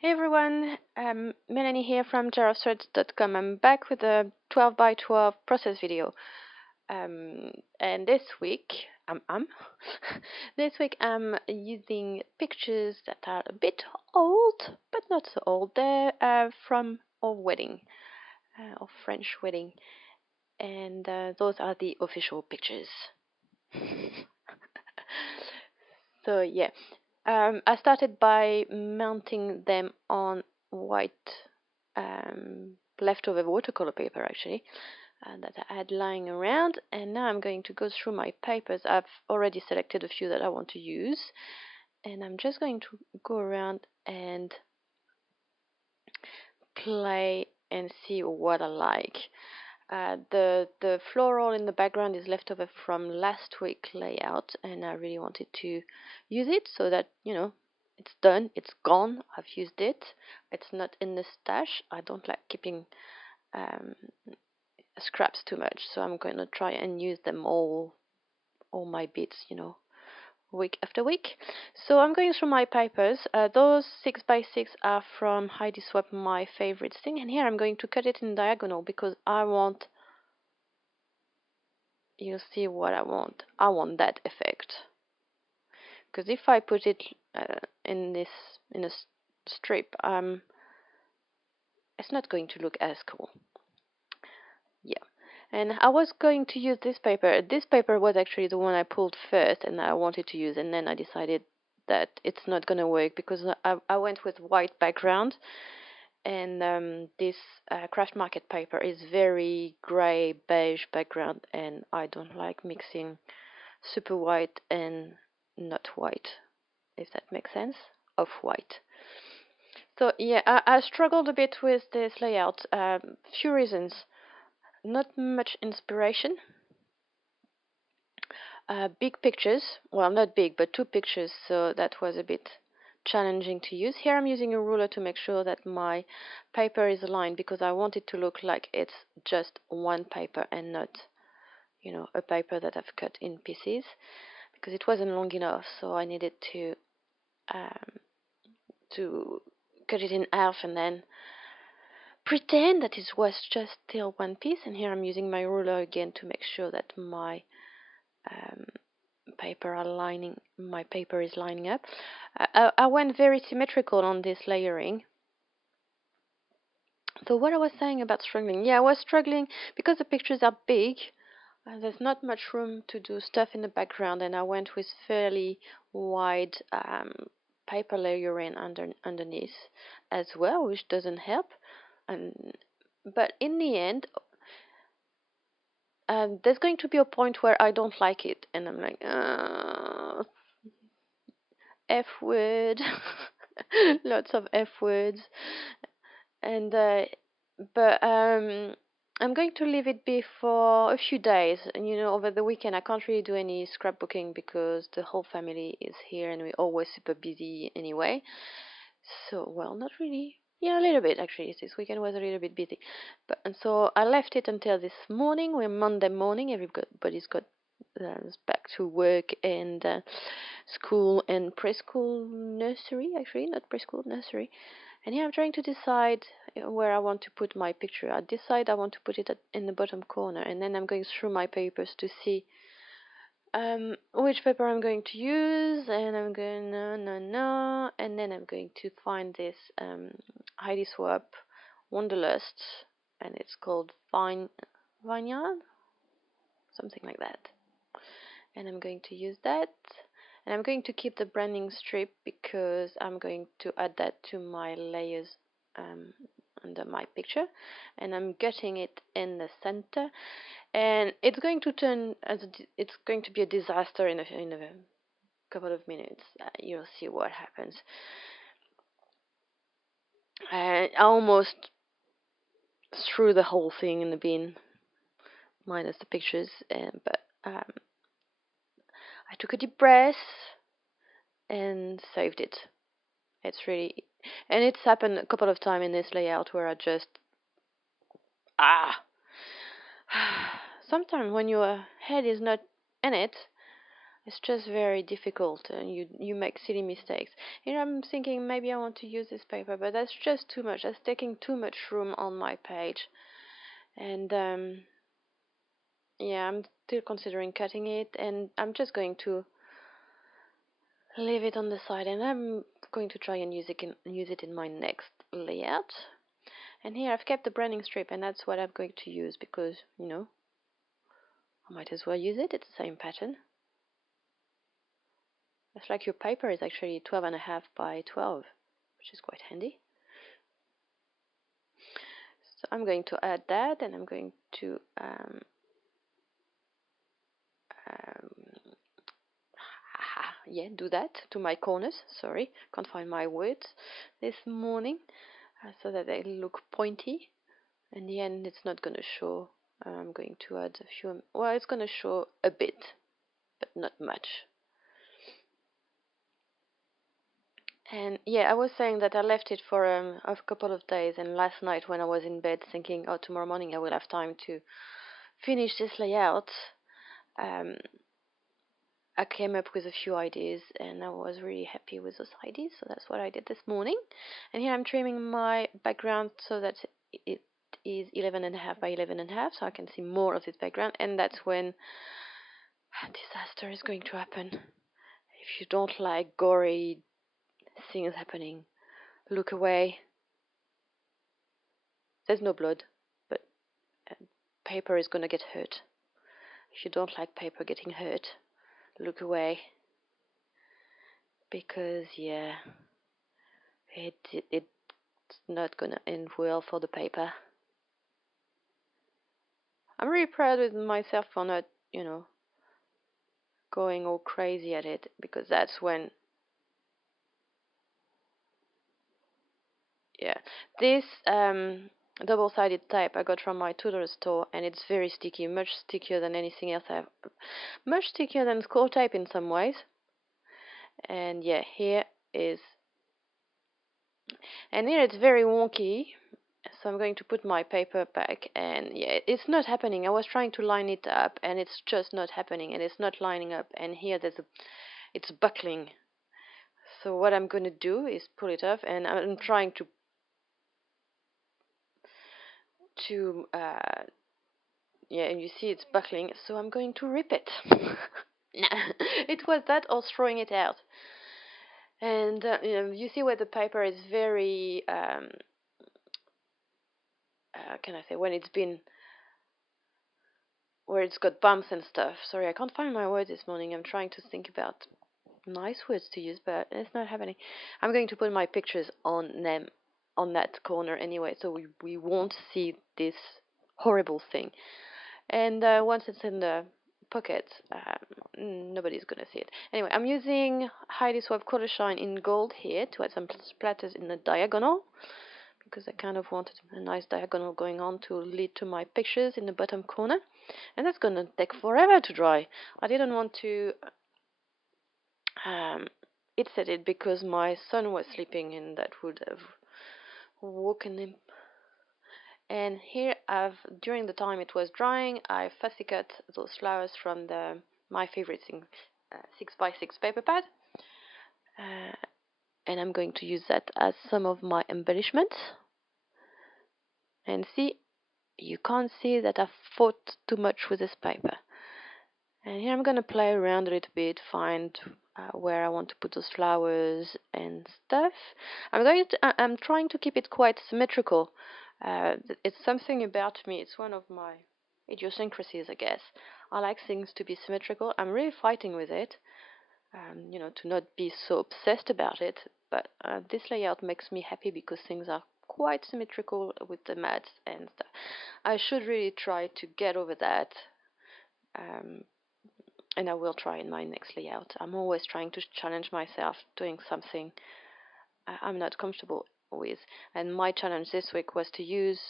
Hey everyone, Melanie here from jarofthreads.com. I'm back with a 12 by 12 process video. And this week, this week I'm using pictures that are a bit old, but not so old. They're from our wedding, our French wedding, and those are the official pictures. So yeah, I started by mounting them on white leftover watercolor paper actually that I had lying around, and now I'm going to go through my papers. I've already selected a few that I want to use, and I'm just going to go around and play and see what I like. The floral in the background is left over from last week layout, and I really wanted to use it so that it's done, it's gone, I've used it, it's not in the stash. I don't like keeping um, scraps too much, so I'm going to try and use them all my bits, week after week. So I'm going through my papers. Those 6x6 are from Heidi Swap, my favorite thing, and here I'm going to cut it in diagonal because I want, you see what I want. I want that effect. Because if I put it in a strip, it's not going to look as cool. Yeah. And I was going to use this paper. This paper was actually the one I pulled first and I wanted to use, and then I decided that it's not going to work because I went with white background, and this craft market paper is very gray beige background, and I don't like mixing super white and not white, if that makes sense, off white. So yeah, I struggled a bit with this layout. Few reasons. Not much inspiration. Big pictures. Well, not big, but two pictures, so that was a bit challenging to use. Here I'm using a ruler to make sure that my paper is aligned because I want it to look like it's just one paper and not, a paper that I've cut in pieces, because it wasn't long enough, so I needed to cut it in half and then pretend that it was just still one piece. And here I'm using my ruler again to make sure that my my paper is lining up. I went very symmetrical on this layering. So what I was saying about struggling, yeah, I was struggling because the pictures are big. There's not much room to do stuff in the background, and I went with fairly wide paper layering underneath as well, which doesn't help. But in the end, there's going to be a point where I don't like it, and I'm like, F word, lots of F words, and but I'm going to leave it be for a few days. And over the weekend I can't really do any scrapbooking because the whole family is here and we're always super busy anyway. So, well, not really. Yeah, a little bit actually. This weekend was a little bit busy, but and so I left it until this morning. We're Monday morning. Everybody's got back to work and school and preschool, nursery. Actually, not preschool, nursery. And here I'm trying to decide where I want to put my picture. I decide I want to put it in the bottom corner, and then I'm going through my papers to see which paper I'm going to use, and I'm going no, and then I'm going to find this Heidi Swap Wanderlust, and it's called Vineyard, something like that. And I'm going to use that, and I'm going to keep the branding strip because I'm going to add that to my layers under my picture, and I'm gutting it in the center, and it's going to turn it's going to be a disaster in a couple of minutes. You'll see what happens. I almost threw the whole thing in the bin, minus the pictures, but I took a deep breath and saved it. It's really, and it's happened a couple of times in this layout where I just sometimes when your head is not in it, It's just very difficult, and you make silly mistakes. Here I'm thinking maybe I want to use this paper, but that's just too much. That's taking too much room on my page, and yeah, I'm still considering cutting it, and I'm just going to leave it on the side, and I'm going to try and use it in my next layout. And here I've kept the branding strip, and that's what I'm going to use because, I might as well use it. It's the same pattern. It's like your paper is actually 12.5 by 12, which is quite handy. So I'm going to add that, and I'm going to yeah, do that to my corners. Sorry, can't find my words this morning, so that they look pointy. In the end, it's not going to show. I'm going to add a few. Well, it's going to show a bit, but not much. And yeah, I was saying that I left it for a couple of days, and last night when I was in bed thinking, oh, tomorrow morning I will have time to finish this layout, um, I came up with a few ideas, and I was really happy with those ideas, so that's what I did this morning. And here I'm trimming my background so that it is 11.5 by 11.5, so I can see more of this background, and that's when a disaster is going to happen. If you don't like gory things happening, look away. There's no blood, but paper is going to get hurt. If you don't like paper getting hurt, look away. Because, yeah, it's not going to end well for the paper. I'm really proud with myself for not, going all crazy at it, because that's when, yeah, this double-sided tape I got from my Tudor store, and it's very sticky, much stickier than anything else much stickier than score tape in some ways. And yeah, here it's very wonky, so I'm going to put my paper back, and yeah, it's not happening. I was trying to line it up, and it's just not happening, and it's not lining up, and here it's buckling. So what I'm going to do is pull it off, and I'm trying yeah, and you see it's buckling, so I'm going to rip it. It was that or throwing it out. And you see where the paper is very can I say, where it's got bumps and stuff. Sorry, I can't find my words this morning. I'm trying to think about nice words to use, but it's not happening. I'm going to put my pictures on them on that corner anyway, so we won't see this horrible thing. And once it's in the pocket, nobody's gonna see it. Anyway, I'm using Highly Suave Color Shine in gold here to add some splatters in the diagonal, because I kind of wanted a nice diagonal going on to lead to my pictures in the bottom corner. And that's going to take forever to dry. I didn't want to it said it because my son was sleeping, and that would have woken him. And here during the time it was drying, I fussy cut those flowers from my favorite thing, 6x6 paper pad. And I'm going to use that as some of my embellishments. And see, you can't see that I've fought too much with this paper. And here I'm going to play around a little bit, find where I want to put those flowers and stuff. I'm trying to keep it quite symmetrical. It's something about me. It's one of my idiosyncrasies, I guess. I like things to be symmetrical. I'm really fighting with it, to not be so obsessed about it. But this layout makes me happy because things are quite symmetrical with the mats and stuff. I should really try to get over that. And I will try in my next layout. I'm always trying to challenge myself doing something I'm not comfortable with. And my challenge this week was to use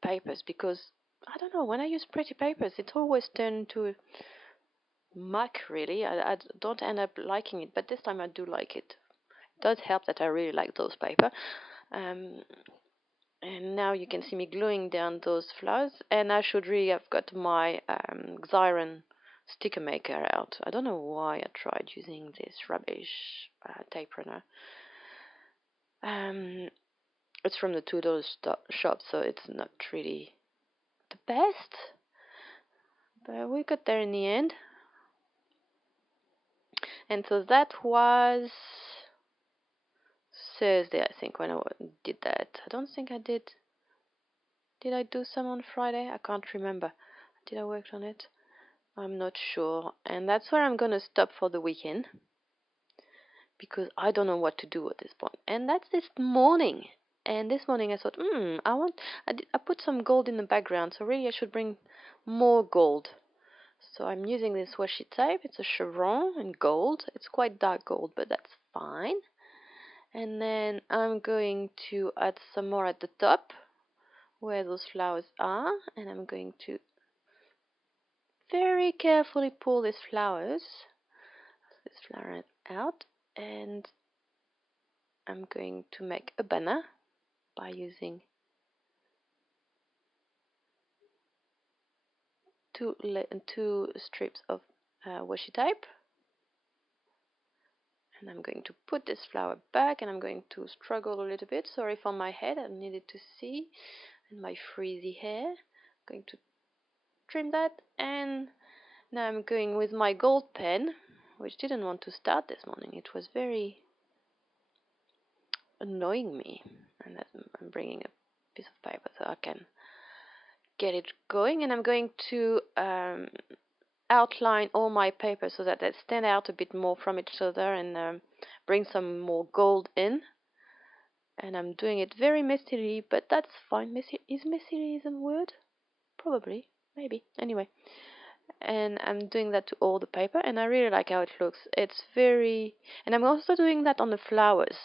papers, because I don't know, when I use pretty papers, it always turns into muck, really. I don't end up liking it, but this time I do like it. It does help that I really like those paper. And now you can see me gluing down those flowers, and I should really have got my Xyron sticker maker out. I don't know why I tried using this rubbish tape runner. It's from the $2 shop, so it's not really the best, but we got there in the end. And so that was Thursday, I think, when I did that. I don't think I did. Did I do some on Friday? I can't remember. Did I work on it? I'm not sure. And that's where I'm gonna stop for the weekend, because I don't know what to do at this point. And that's this morning. And this morning I thought, I put some gold in the background, so really I should bring more gold. So I'm using this washi tape. It's a chevron in gold. It's quite dark gold, but that's fine. And then I'm going to add some more at the top where those flowers are, and I'm going to very carefully pull these flowers, this flower out, and I'm going to make a banner by using two strips of washi tape. And I'm going to put this flower back, and I'm going to struggle a little bit. Sorry for my head, I needed to see, and my frizzy hair. I'm going to trim that, and now I'm going with my gold pen, which didn't want to start this morning. It was very annoying me, and I'm bringing a piece of paper so I can get it going, and I'm going to outline all my papers so that they stand out a bit more from each other, and bring some more gold in. And I'm doing it very messily, but that's fine. Messily a word? Probably, maybe. Anyway, and I'm doing that to all the paper, and I really like how it looks. It's very, and I'm also doing that on the flowers,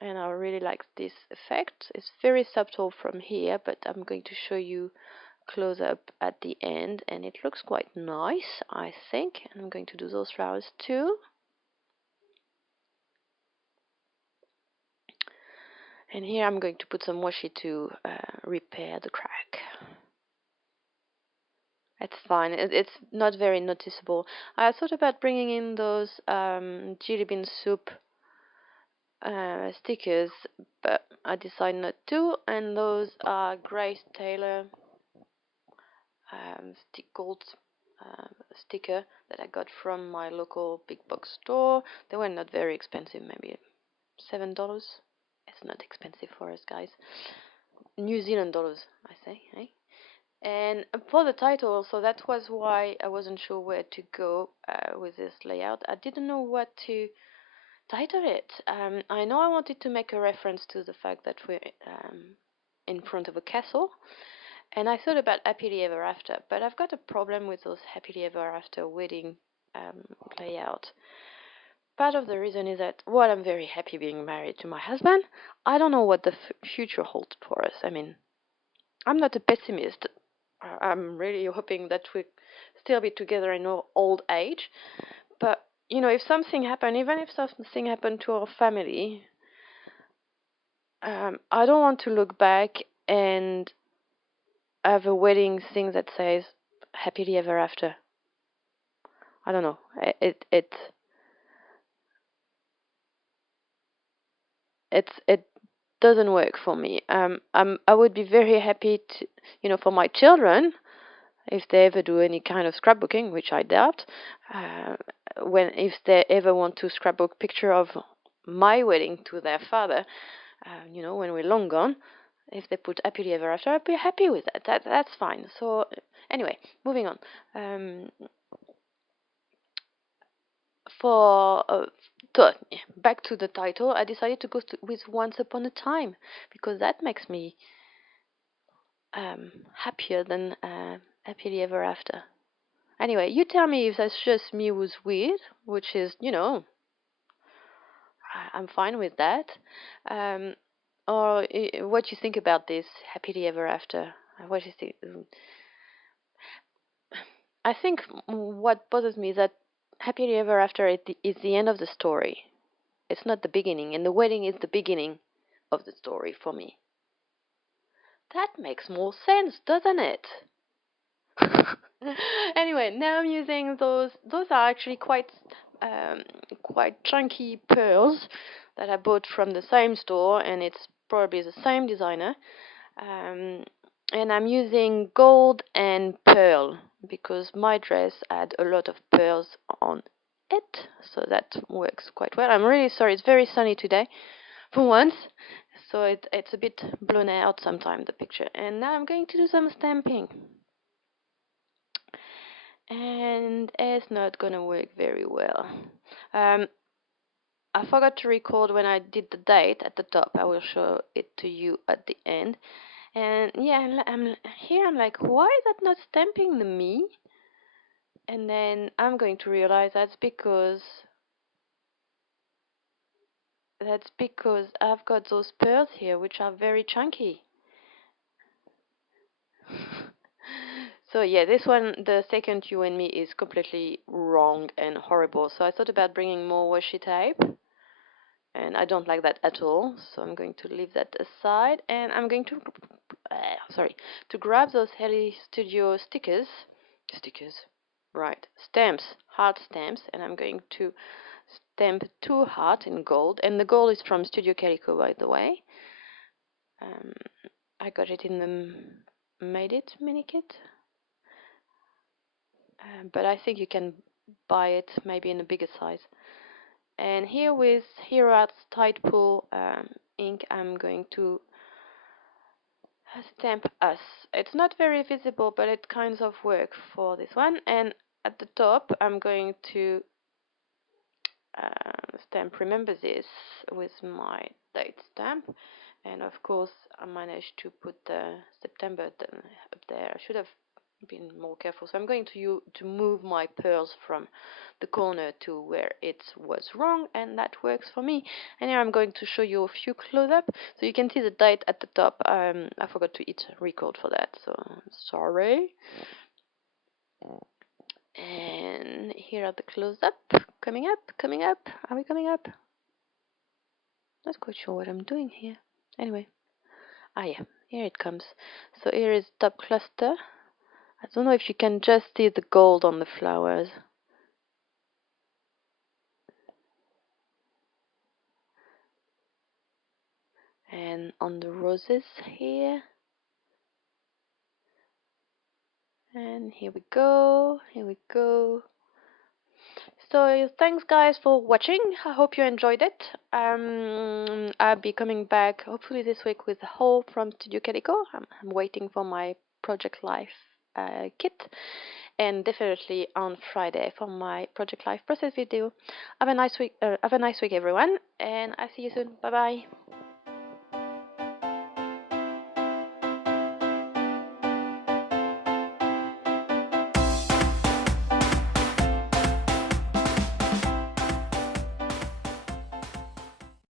and I really like this effect. It's very subtle from here, but I'm going to show you close up at the end, and it looks quite nice, I think. And I'm going to do those flowers too. And here I'm going to put some washi to repair the crack. It's fine. It's not very noticeable. I thought about bringing in those jelly bean soup stickers, but I decided not to. And those are Grace Taylor gold sticker that I got from my local big box store. They were not very expensive, maybe $7. It's not expensive for us, guys. New Zealand dollars, I say, eh? And for the title, so that was why I wasn't sure where to go with this layout. I didn't know what to title it. I know I wanted to make a reference to the fact that we're in front of a castle, and I thought about Happily Ever After, but I've got a problem with those Happily Ever After wedding layout. Part of the reason is that, while I'm very happy being married to my husband, I don't know what the future holds for us. I mean, I'm not a pessimist. I'm really hoping that we'll still be together in our old age. But, if something happened, even if something happened to our family, I don't want to look back and have a wedding thing that says happily ever after. I don't know. It doesn't work for me. I would be very happy to, for my children, if they ever do any kind of scrapbooking, which I doubt, if they ever want to scrapbook picture of my wedding to their father, when we're long gone, if they put happily ever after, I'd be happy with that. That's fine. So anyway, moving on. Back to the title, I decided to go with Once Upon a Time, because that makes me happier than Happily Ever After. Anyway, you tell me if that's just me who's weird, which is, I'm fine with that. Or what you think about this Happily Ever After. What you think? I think what bothers me is that Happily Ever After is the end of the story. It's not the beginning, and the wedding is the beginning of the story for me. That makes more sense, doesn't it? Anyway, now I'm using those. Those are actually quite chunky pearls that I bought from the same store, and it's probably the same designer. Um, and I'm using gold and pearl because my dress had a lot of pearls on it, so that works quite well. I'm really sorry, it's very sunny today for once, so it's a bit blown out sometimes, the picture. And now I'm going to do some stamping. And it's not gonna work very well. Um, I forgot to record when I did the date at the top. I will show it to you at the end. And yeah, I'm like, why is that not stamping the me? And then I'm going to realize that's because I've got those pearls here, which are very chunky. So yeah, this one, the second you and me, is completely wrong and horrible. So I thought about bringing more washi tape, and I don't like that at all. So I'm going to leave that aside, and I'm going to grab those Helly Studio stickers, right? Stamps, heart stamps, and I'm going to stamp 2 heart in gold, and the gold is from Studio Calico, by the way. I got it in the Made It mini kit. But I think you can buy it maybe in a bigger size. And here with Hero Arts Tide Pool ink, I'm going to stamp us. It's not very visible, but it kind of works for this one. And at the top, I'm going to stamp Remember This with my date stamp. And of course, I managed to put the September up there. I should have been more careful. So I'm going to move my pearls from the corner to where it was wrong, and that works for me. And here I'm going to show you a few close-up, so you can see the date at the top. I forgot to hit record for that, so sorry. And here are the close-up coming up. Are we coming up? Not quite sure what I'm doing here. Anyway, yeah, here it comes. So here is top cluster. I don't know if you can just see the gold on the flowers. And on the roses here. And here we go. So thanks guys for watching. I hope you enjoyed it. I'll be coming back hopefully this week with a haul from Studio Calico. I'm waiting for my Project Life kit, and definitely on Friday for my Project Life process video. Have a nice week everyone, and I'll see you soon. Bye bye.